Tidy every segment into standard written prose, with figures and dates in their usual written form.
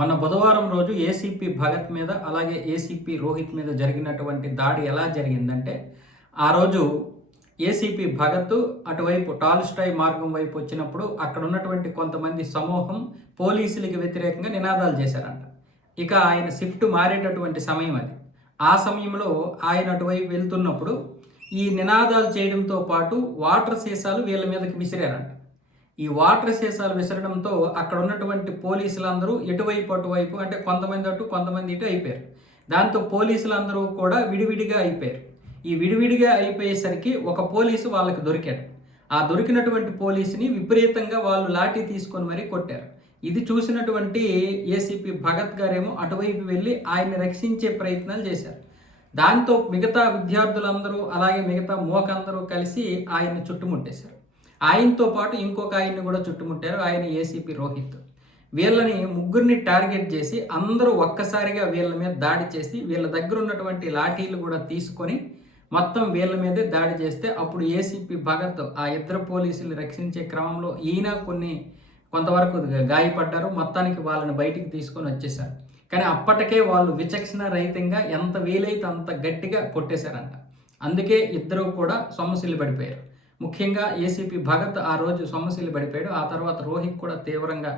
మొన్న బుధవారం రోజు ఏసీపీ భగత్ మీద అలాగే ఏసీపీ రోహిత్ మీద జరిగినటువంటి దాడి ఎలా జరిగిందంటే ఆ రోజు ఏసీపీ భగత్ అటువైపు టాల్స్టాయ్ మార్గం వైపు వచ్చినప్పుడు అక్కడ ఉన్నటువంటి కొంతమంది సమూహం పోలీసులకి వ్యతిరేకంగా నినాదాలు చేశారంట. ఇక ఆయన షిఫ్ట్ మారేటటువంటి సమయం అది. ఆ సమయంలో ఆయన అటువైపు వెళ్తున్నప్పుడు ఈ నినాదాలు చేయడంతో పాటు వాటర్ సీసాలు వీళ్ళ మీదకి విసిరారంట. ఈ వాటర్ సీసాలు విసరడంతో అక్కడ ఉన్నటువంటి పోలీసులందరూ ఎటువైపు అటువైపు అంటే కొంతమంది అటు కొంతమంది ఇటు అయిపోయారు. దాంతో పోలీసులందరూ కూడా విడివిడిగా అయిపోయారు. ఈ విడివిడిగా అయిపోయేసరికి ఒక పోలీసు వాళ్ళకి దొరికాడు. ఆ దొరికినటువంటి పోలీసుని విపరీతంగా వాళ్ళు లాఠీ తీసుకొని మరీ కొట్టారు. ఇది చూసినటువంటి ఏసీపీ భగత్ గారేమో అటువైపు వెళ్ళి ఆయన్ని రక్షించే ప్రయత్నాలు చేశారు. దాంతో మిగతా విద్యార్థులందరూ అలాగే మిగతా మోకందరూ కలిసి ఆయన్ని చుట్టుముట్టేశారు. ఆయనతో పాటు ఇంకొక ఆయన్ని కూడా చుట్టుముట్టారు. ఆయన ఏసీపీ రోహిత్. వీళ్ళని ముగ్గురిని టార్గెట్ చేసి అందరూ ఒక్కసారిగా వీళ్ళ మీద దాడి చేసి వీళ్ళ దగ్గర ఉన్నటువంటి లాఠీలు కూడా తీసుకొని మొత్తం వీళ్ళ మీదే దాడి చేస్తే అప్పుడు ఏసీపీ భగత్ ఆ ఇద్దరు పోలీసులు రక్షించే క్రమంలో ఈయన కొంతవరకు గాయపడ్డారు. మొత్తానికి వాళ్ళని బయటికి తీసుకొని వచ్చేసారు. కానీ అప్పటికే వాళ్ళు విచక్షణ రహితంగా ఎంత వీలైతే అంత గట్టిగా కొట్టేశారంట. అందుకే ఇద్దరు కూడా సొమ్మసిల్లి పడిపోయారు. ముఖ్యంగా ఏసీపీ భగత్ ఆ రోజు సొమ్మసిల్లి పడిపోయాడు. ఆ తర్వాత రోహిత్ కూడా తీవ్రంగా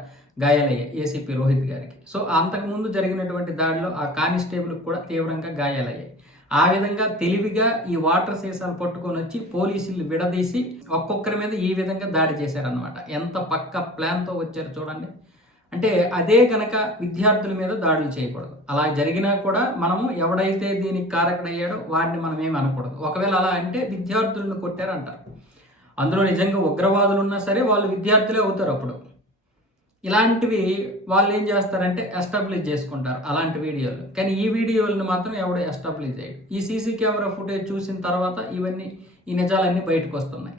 గాయాలయ్యాయి, ఏసీపీ రోహిత్ గారికి. సో అంతకుముందు జరిగినటువంటి దాడిలో ఆ కానిస్టేబుల్కి కూడా తీవ్రంగా గాయాలయ్యాయి. ఆ విధంగా తెలివిగా ఈ వాటర్ సీసాలు పట్టుకొని వచ్చి పోలీసులు విడదీసి ఒక్కొక్కరి మీద ఈ విధంగా దాడి చేశారనమాట. ఎంత పక్క ప్లాన్తో వచ్చారు చూడండి. అంటే అదే గనక విద్యార్థుల మీద దాడులు చేయకూడదు. అలా జరిగినా కూడా మనము ఎవడైతే దీనికి కారకుడయ్యాడో వాడిని మనం ఏమి అనకూడదు. ఒకవేళ అలా అంటే విద్యార్థులను కొట్టారంటారు. అందులో నిజంగా ఉగ్రవాదులు ఉన్నా సరే వాళ్ళు విద్యార్థులే అవుతారు. అప్పుడు ఇలాంటివి వాళ్ళు ఏం చేస్తారంటే ఎస్టాబ్లిష్ చేసుకుంటారు అలాంటి వీడియోలు. కానీ ఈ వీడియోలను మాత్రం ఎవడో ఎస్టాబ్లిష్ చేయడు. ఈ సీసీ కెమెరా ఫుటేజ్ చూసిన తర్వాత ఈ నిజాలన్నీ బయటకు వస్తున్నాయి.